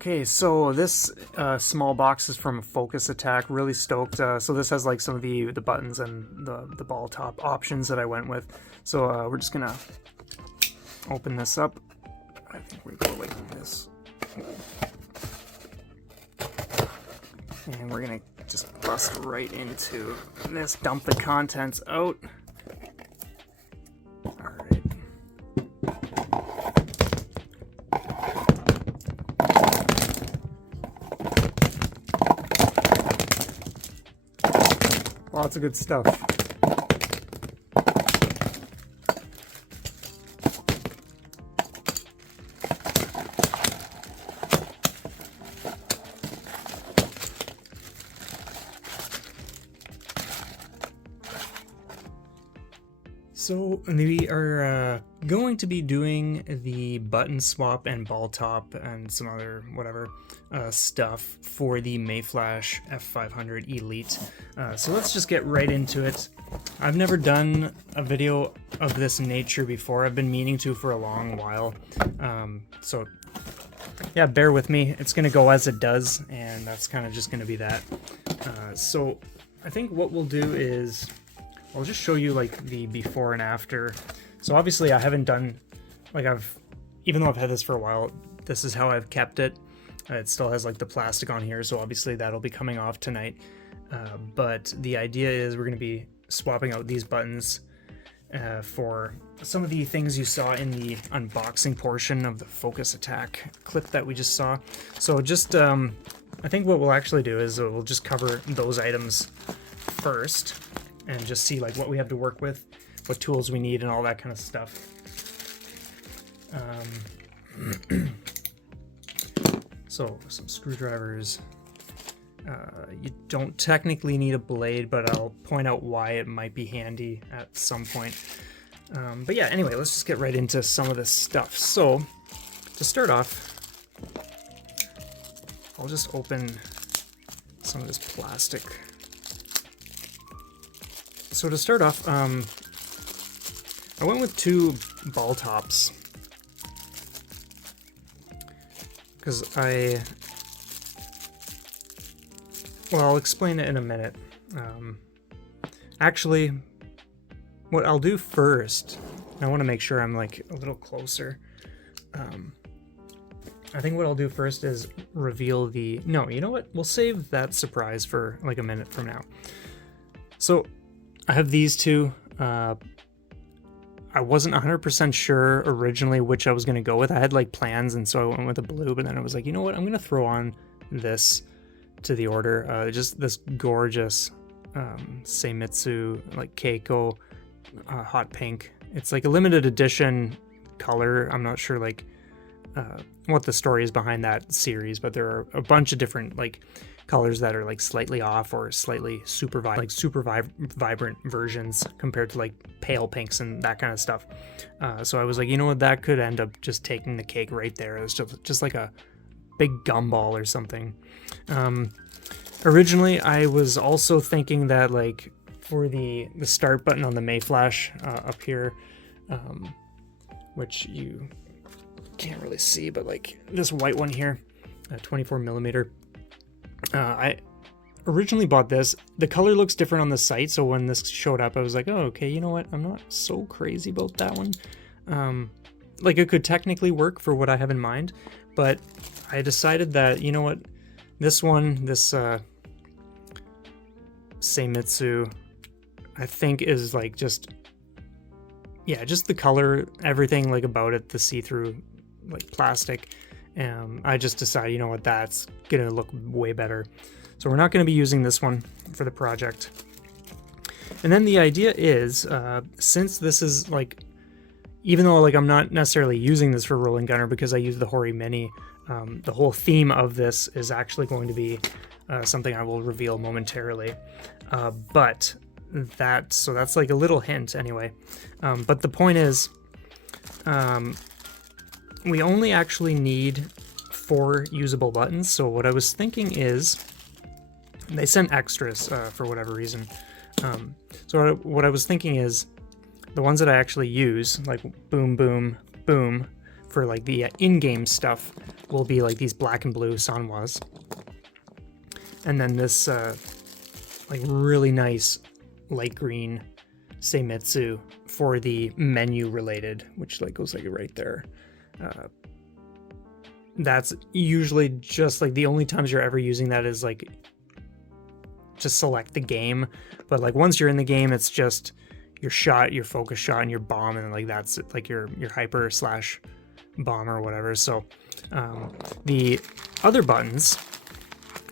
Okay, so this small box is from Focus Attack, really stoked. So this has like some of the buttons and the ball top options that I went with. So we're just gonna open this up. I think we go like this. And we're gonna just bust right into this, dump the contents out. Alright. Lots of good stuff. So we are going to be doing the button swap and ball top and some other whatever stuff for the Mayflash f500 Elite. So let's just get right into it. I've never done a video of this nature before. I've been meaning to for a long while. So yeah, bear with me. It's going to go as it does, and that's kind of just going to be that. So I think what we'll do is I'll just show you like the before and after. So obviously I haven't done, like even though I've had this for a while, this is how I've kept it. It still has like the plastic on here, so obviously that'll be coming off tonight. But the idea is we're going to be swapping out these buttons for some of the things you saw in the unboxing portion of the Focus Attack clip that we just saw. So just, I think what we'll actually do is we'll just cover those items first and just see like what we have to work with, what tools we need, and all that kind of stuff. So some screwdrivers. You don't technically need a blade, but I'll point out why it might be handy at some point. But yeah, anyway, let's just get right into some of this stuff. So to start off, I'll just open some of this plastic. So to start off, I went with 2 ball tops because well, I'll explain it in a minute. Actually, what I'll do first, I want to make sure I'm like a little closer. I think what I'll do first is reveal the, no, you know what? We'll save that surprise for like a minute from now. So I have these 2. I wasn't 100% sure originally which I was going to go with. I had like plans, and so I went with the blue, but then I was like, you know what? I'm going to throw on this to the order. Just this gorgeous Seimitsu like Keiko hot pink. It's like a limited edition color. I'm not sure like what the story is behind that series, but there are a bunch of different like colors that are like slightly off or slightly super vibrant versions compared to like pale pinks and that kind of stuff. So I was like, you know what, that could end up just taking the cake right there. It's just like a big gumball or something. Originally I was also thinking that like for the start button on the Mayflash up here, which you can't really see, but like this white one here, 24 millimeter. I originally bought this. The color looks different on the site, so when this showed up I was like, oh, okay, you know what, I'm not so crazy about that one. Like it could technically work for what I have in mind, but I decided that, you know what, this one, this Seimitsu, I think is like just, yeah, just the color, everything like about it, the see-through like plastic. I just decided, you know what, that's gonna look way better. So we're not gonna be using this one for the project. And then the idea is, since this is like, even though like I'm not necessarily using this for rolling gunner because I use the Hori Mini, the whole theme of this is actually going to be something I will reveal momentarily. But so that's like a little hint anyway. But the point is, we only actually need 4 usable buttons. So what I was thinking is, they sent extras for whatever reason. So what I was thinking is, the ones that I actually use, like boom, boom, boom, for like the in-game stuff will be like these black and blue sanwas. And then this like really nice light green Seimitsu for the menu related, which like goes like right there. That's usually just like the only times you're ever using that is like just select the game, but like once you're in the game, it's just your shot, your focus shot, and your bomb, and like that's it, like your hyper slash bomb or whatever. So the other buttons,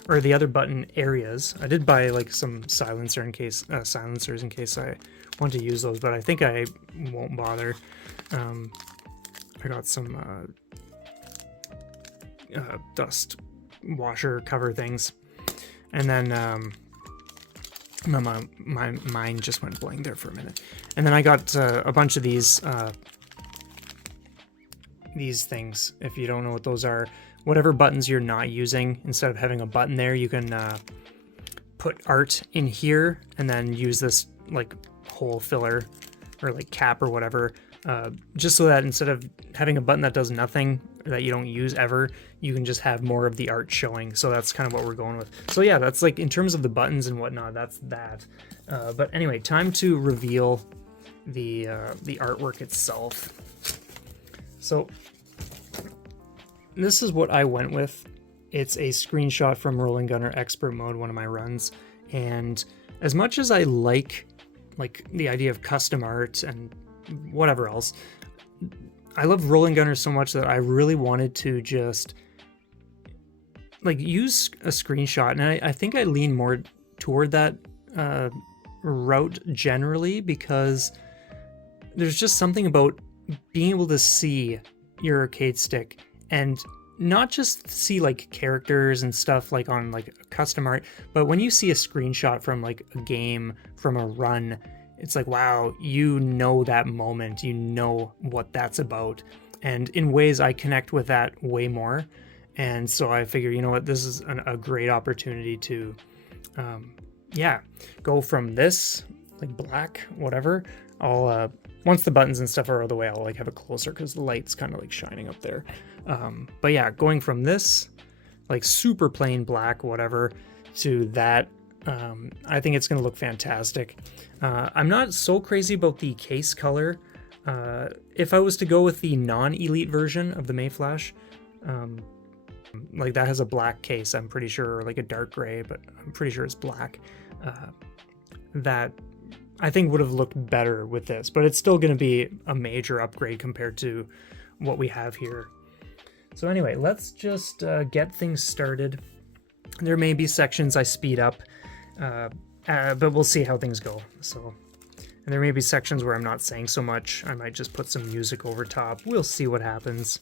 or the other button areas, I did buy like some silencers in case I want to use those, but I think I won't bother. I got some dust washer cover things, and then my mind just went blank there for a minute. And then I got a bunch of these things. If you don't know what those are, whatever buttons you're not using, instead of having a button there, you can put art in here and then use this like hole filler or like cap or whatever, just so that instead of having a button that does nothing, that you don't use ever, you can just have more of the art showing. So that's kind of what we're going with. So yeah, that's like in terms of the buttons and whatnot, that's that. But anyway, time to reveal the artwork itself. So this is what I went with. It's a screenshot from Rolling Gunner Expert Mode, one of my runs. And as much as I like the idea of custom art and whatever else, I love Rolling Gunner so much that I really wanted to just like use a screenshot, and I think I lean more toward that route generally, because there's just something about being able to see your arcade stick and not just see like characters and stuff like on like custom art, but when you see a screenshot from like a game, from a run, it's like, wow, you know that moment, you know what that's about. And in ways I connect with that way more. And so I figure, you know what, this is a great opportunity to, go from this, like black, whatever. I'll, once the buttons and stuff are out of the way, I'll like have it closer because the light's kind of like shining up there. But yeah, going from this, like super plain black, whatever, to that, I think it's going to look fantastic. I'm not so crazy about the case color. If I was to go with the non-elite version of the Mayflash, like that has a black case, I'm pretty sure, or like a dark gray, but I'm pretty sure it's black. That I think would have looked better with this, but it's still going to be a major upgrade compared to what we have here. So anyway, let's just get things started. There may be sections I speed up, but we'll see how things go. So, and there may be sections where I'm not saying so much. I might just put some music over top. We'll see what happens.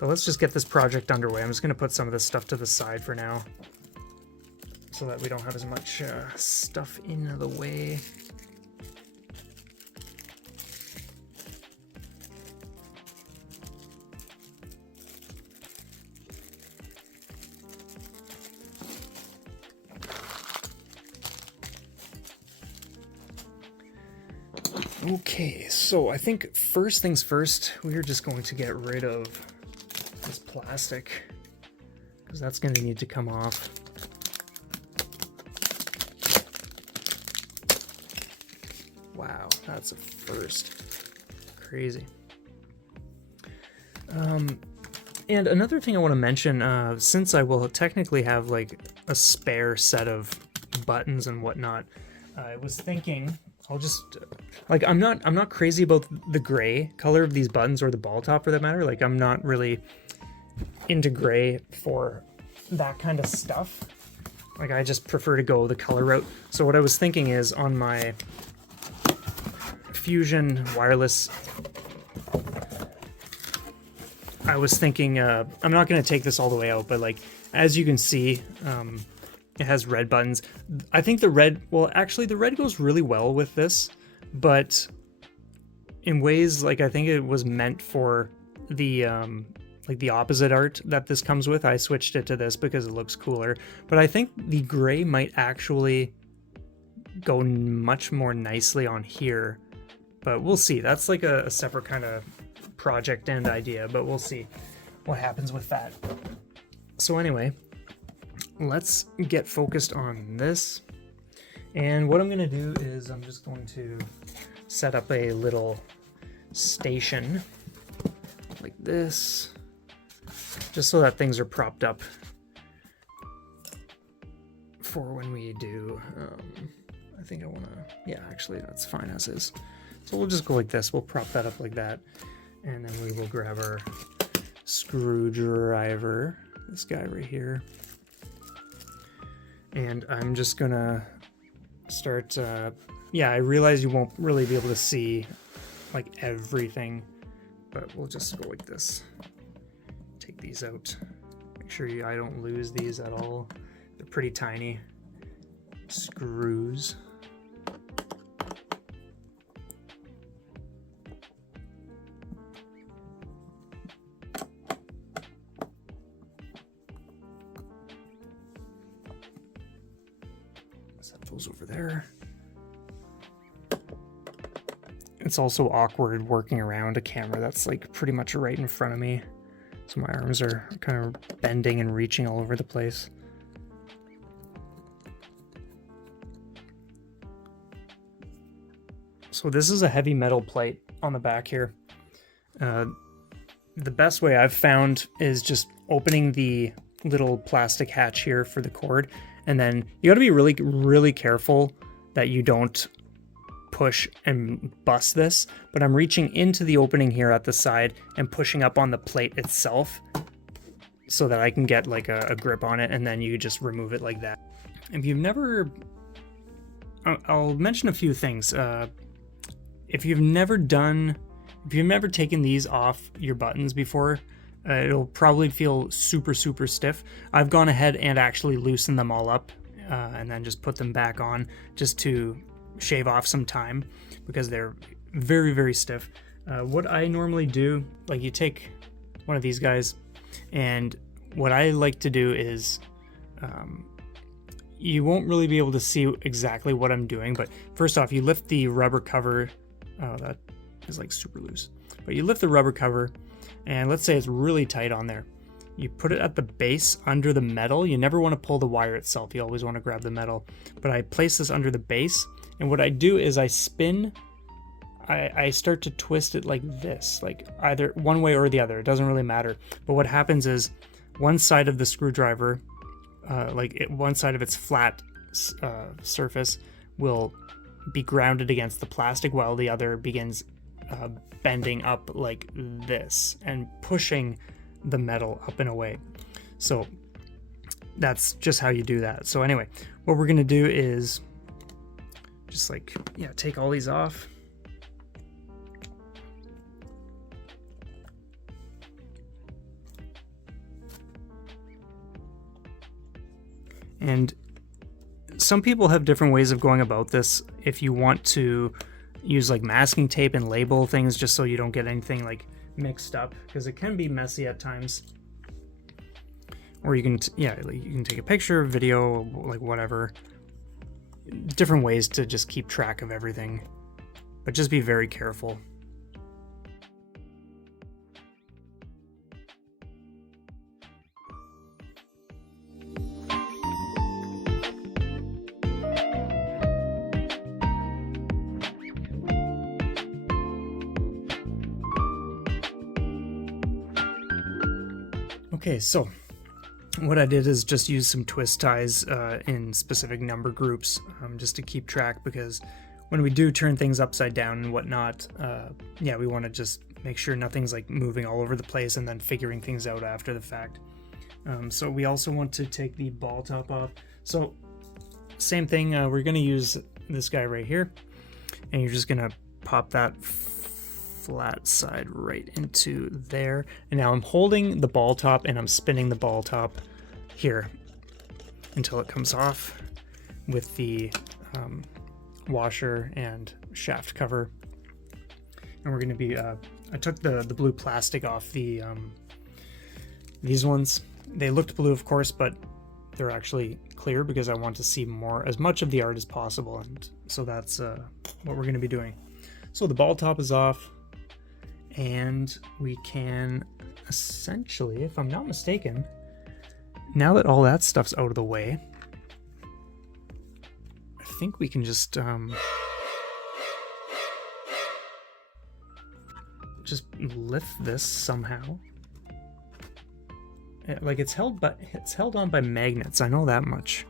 But let's just get this project underway. I'm just going to put some of this stuff to the side for now, so that we don't have as much stuff in the way. Okay, so I think first things first, we're just going to get rid of this plastic, because that's going to need to come off. Wow, that's a first. Crazy. And another thing I want to mention, since I will technically have like a spare set of buttons and whatnot, I was thinking I'll just like I'm not crazy about the gray color of these buttons, or the ball top for that matter. Like I'm not really into gray for that kind of stuff. Like I just prefer to go the color route. So what I was thinking is on my Fusion wireless, I was thinking I'm not going to take this all the way out, but like as you can see, it has red buttons. I think the red, well, actually the red goes really well with this, but in ways, like I think it was meant for the like the opposite art that this comes with. I switched it to this because it looks cooler, but I think the gray might actually go much more nicely on here, but we'll see. That's like a separate kind of project and idea, but we'll see what happens with that. So anyway, let's get focused on this. And what I'm going to do is I'm just going to set up a little station like this, just so that things are propped up for when we do, I think I want to, yeah, actually that's fine as is. So we'll just go like this, we'll prop that up like that, and then we will grab our screwdriver, this guy right here, and I'm just gonna start, yeah, I realize you won't really be able to see like everything, but we'll just go like this. Take these out. Make sure I don't lose these at all. They're pretty tiny screws. Set those over there. It's also awkward working around a camera that's like pretty much right in front of me. So my arms are kind of bending and reaching all over the place. So this is a heavy metal plate on the back here. The best way I've found is just opening the little plastic hatch here for the cord, and then you got to be really, really careful that you don't push and bust this, but I'm reaching into the opening here at the side and pushing up on the plate itself so that I can get like a grip on it, and then you just remove it like that. If you've never, I'll mention a few things. If you've never taken these off your buttons before, it'll probably feel super, super stiff. I've gone ahead and actually loosened them all up and then just put them back on just to shave off some time because they're very, very stiff. What I normally do, like you take one of these guys, and what I like to do is you won't really be able to see exactly what I'm doing, but first off, you lift the rubber cover. Oh, that is like super loose. But you lift the rubber cover, and let's say it's really tight on there. You put it at the base under the metal. You never want to pull the wire itself. You always want to grab the metal. But I place this under the base, and what I do is I spin. I start to twist it like this, like either one way or the other. It doesn't really matter. But what happens is one side of the screwdriver, one side of its flat surface will be grounded against the plastic, while the other begins bending up like this and pushing the metal up and away. So that's just how you do that. So anyway, what we're gonna do is just like, yeah, take all these off. And some people have different ways of going about this. If you want to use like masking tape and label things just so you don't get anything like mixed up, because it can be messy at times. Or you can, you can take a picture, video, like whatever. Different ways to just keep track of everything, but just be very careful. Okay, so what I did is just use some twist ties in specific number groups just to keep track, because when we do turn things upside down and whatnot, yeah, we want to just make sure nothing's like moving all over the place and then figuring things out after the fact. So we also want to take the ball top off. So same thing, we're going to use this guy right here, and you're just going to pop that flat side right into there. And now I'm holding the ball top and I'm spinning the ball top here until it comes off with the washer and shaft cover. And we're going to be I took the blue plastic off the these ones. They looked blue, of course, but they're actually clear because I want to see as much of the art as possible, and so that's what we're going to be doing. So the ball top is off, and we can essentially, if I'm not mistaken, now that all that stuff's out of the way, I think we can just lift this somehow. Like it's held on by magnets. I know that much.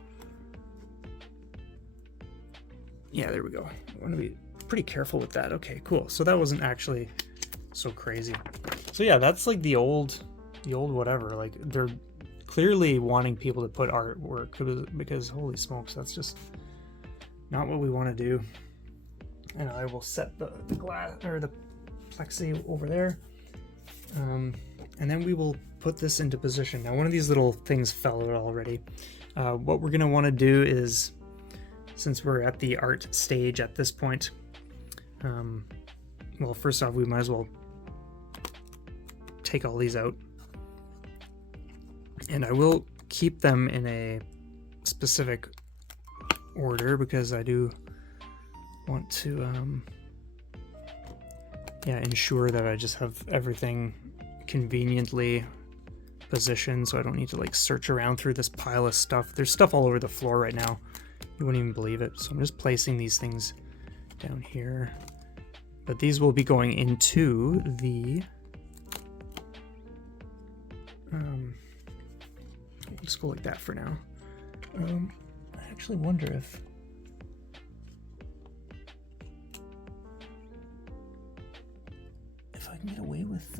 Yeah, there we go. I want to be pretty careful with that. Okay, cool. So that wasn't actually so crazy. So yeah, that's like the old whatever. Like they're clearly wanting people to put artwork because holy smokes, that's just not what we want to do. And I will set the glass or the plexi over there, and then we will put this into position. Now one of these little things fell out already. What we're going to want to do is, since we're at the art stage at this point, well, first off, we might as well take all these out, and I will keep them in a specific order because I do want to ensure that I just have everything conveniently positioned so I don't need to like search around through this pile of stuff. There's stuff all over the floor right now. You wouldn't even believe it. So I'm just placing these things down here. But these will be going into the let's go like that for now. I actually wonder if I can get away with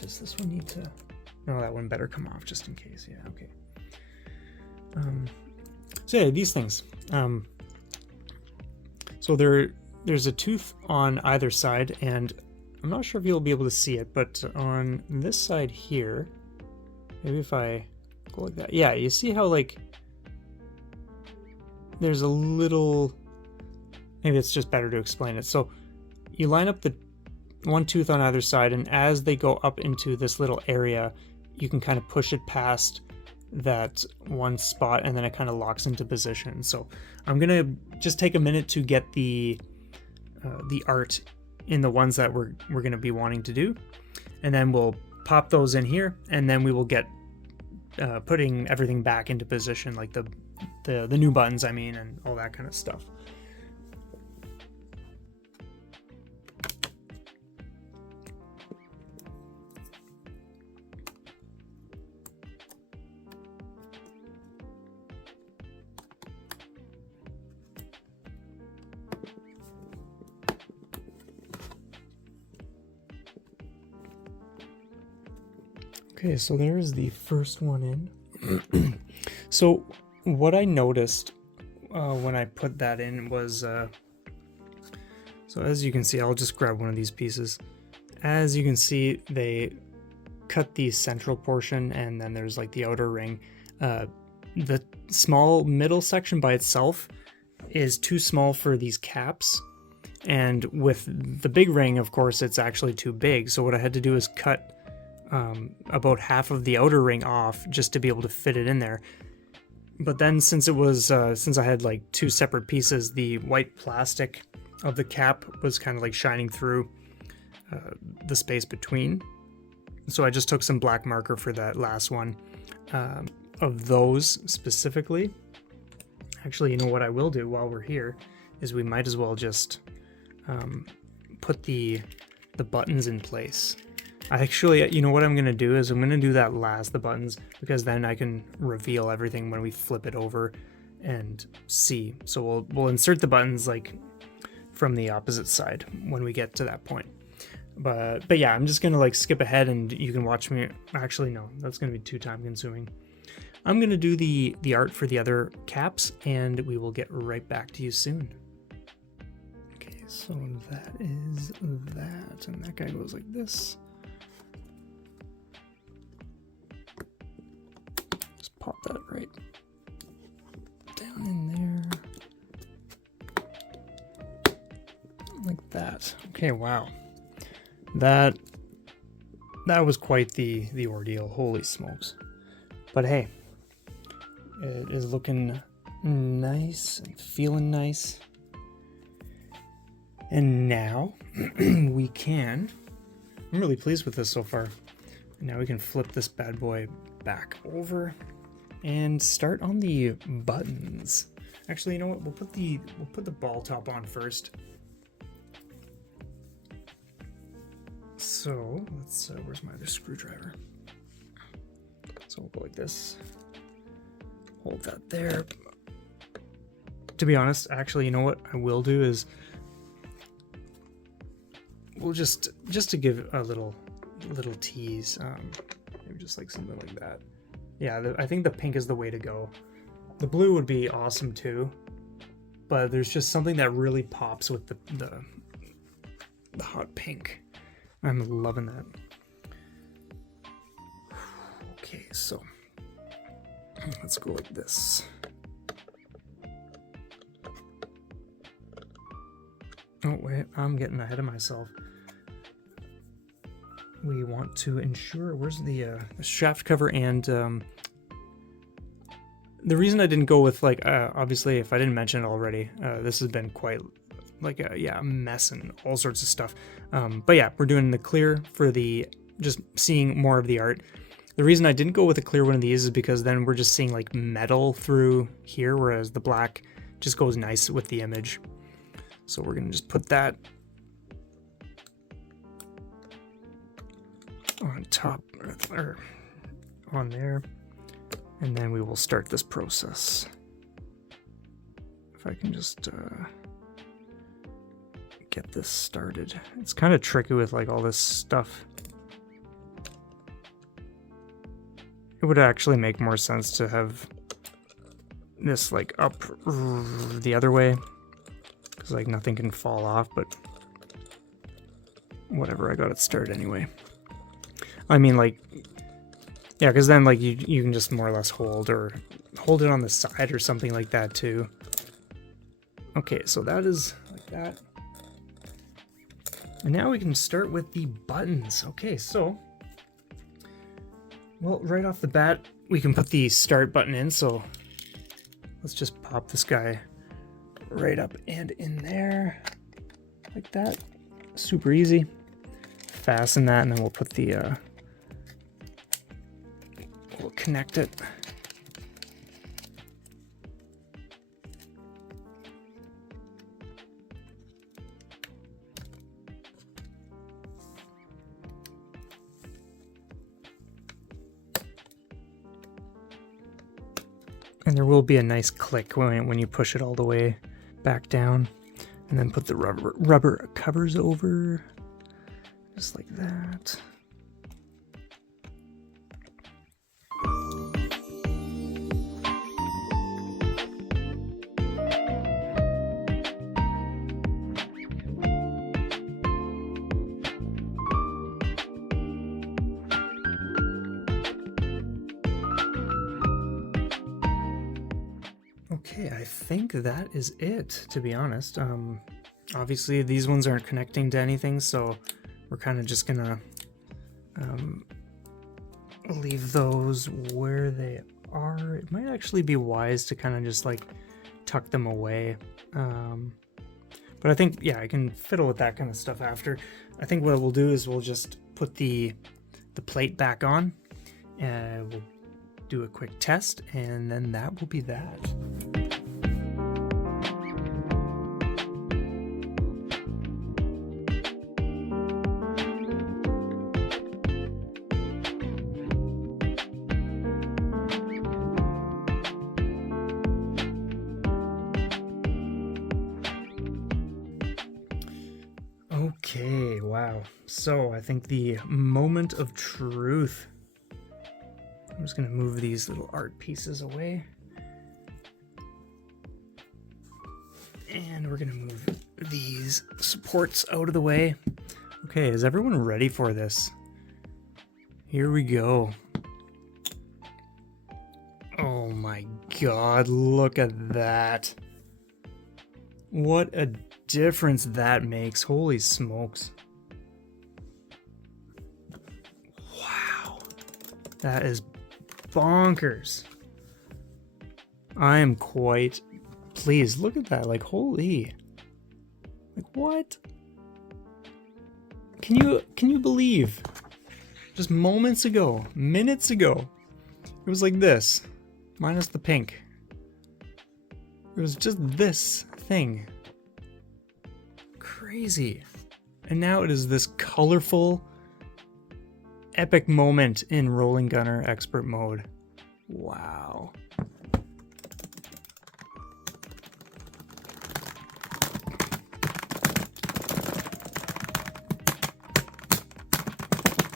does this one need to, no, that one better come off just in case. Yeah, okay. So yeah, these things, so there's a tooth on either side, and I'm not sure if you'll be able to see it, but on this side here, maybe if I go like that, yeah, you see how like there's a little, maybe it's just better to explain it. So you line up the one tooth on either side, and as they go up into this little area, you can kind of push it past that one spot, and then it kind of locks into position. So I'm gonna just take a minute to get the art in the ones that we're gonna be wanting to do, and then we'll pop those in here, and then we will get putting everything back into position, like the new buttons, I mean, and all that kind of stuff. Okay, so there's the first one in. So what I noticed when I put that in was, so as you can see, I'll just grab one of these pieces. As you can see, they cut the central portion, and then there's like the outer ring. The small middle section by itself is too small for these caps. And with the big ring, of course, it's actually too big. So what I had to do is cut about half of the outer ring off just to be able to fit it in there. But then since it was since I had like two separate pieces, the white plastic of the cap was kind of like shining through the space between. So I just took some black marker for that last one of those specifically. Actually, you know what I will do while we're here is we might as well just put the buttons in place. Actually, you know what I'm going to do is I'm going to do that last, the buttons, because then I can reveal everything when we flip it over and see. So we'll insert the buttons like from the opposite side when we get to that point. But yeah, I'm just going to like skip ahead and you can watch me. Actually, no, that's going to be too time consuming. I'm going to do the art for the other caps, and we will get right back to you soon. Okay, so that is that, and that guy goes like this. Pop that right down in there like that. Okay, wow, that was quite the ordeal. Holy smokes. But hey, it is looking nice and feeling nice. And now we can, I'm really pleased with this so far. Now we can flip this bad boy back over and start on the buttons. Actually, you know what? We'll put the ball top on first. So let's where's my other screwdriver? So we'll go like this. Hold that there. To be honest, actually, you know what I will do is we'll just to give a little tease, maybe just like something like that. Yeah, I think the pink is the way to go. The blue would be awesome too, but there's just something that really pops with the hot pink. I'm loving that. Okay, so let's go like this. Oh wait, I'm getting ahead of myself. We want to ensure, where's the shaft cover, and the reason I didn't go with like, obviously if I didn't mention it already, this has been quite like a mess and all sorts of stuff. But yeah, we're doing the clear for the, just seeing more of the art. The reason I didn't go with a clear one of these is because then we're just seeing like metal through here, whereas the black just goes nice with the image. So we're gonna just put that on top, or on there, and then we will start this process. If I can just get this started. It's kind of tricky with like all this stuff. It would actually make more sense to have this like up the other way, because like nothing can fall off, but whatever, I got it started anyway. I mean, like, yeah, because then like you can just more or less hold it on the side or something like that too. Okay, so that is like that. And now we can start with the buttons. Okay, so, well, right off the bat, we can put the start button in. So let's just pop this guy right up and in there like that. Super easy. Fasten that, and then we'll put the we'll connect it. And there will be a nice click when you push it all the way back down, and then put the rubber covers over, just like that. Okay, I think that is it, to be honest. Obviously these ones aren't connecting to anything, so we're kind of just gonna leave those where they are. It might actually be wise to kind of just like tuck them away. But I think, yeah, I can fiddle with that kind of stuff after. I think what we'll do is we'll just put the plate back on, and we'll do a quick test, and then that will be that. Okay, wow. So I think the moment of truth. I'm just going to move these little art pieces away. And we're going to move these supports out of the way. Okay, is everyone ready for this? Here we go. Oh my god, look at that. What a difference that makes. Holy smokes. Wow. That is bonkers. I am quite pleased. Look at that. Like, holy. Like, what? Can you believe? Just moments ago, minutes ago, it was like this, minus the pink. It was just this thing. Crazy. And now it is this colorful, epic moment in Rolling Gunner Expert mode. Wow.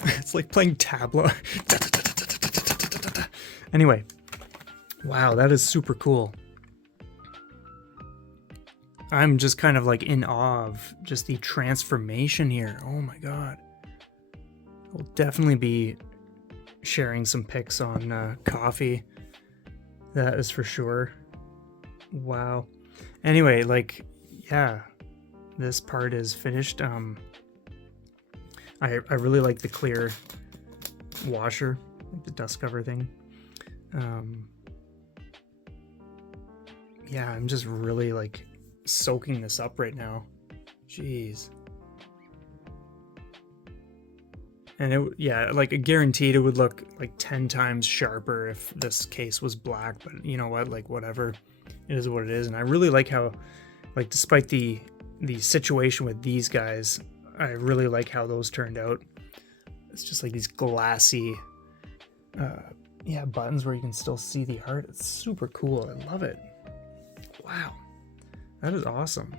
It's like playing tabla. Anyway, wow, that is super cool. I'm just kind of like in awe of just the transformation here. Oh my god. I'll definitely be sharing some pics on coffee. That is for sure. Wow. Anyway, like, yeah, this part is finished. I really like the clear washer, like the dust cover thing. Yeah, I'm just really like soaking this up right now. Jeez. And it, yeah, like guaranteed it would look like 10 times sharper if this case was black, but you know what, like whatever, it is what it is. And I really like how, like, despite the situation with these guys, I really like how those turned out. It's just like these glassy yeah, buttons where you can still see the art. It's super cool. I love it. Wow, that is awesome.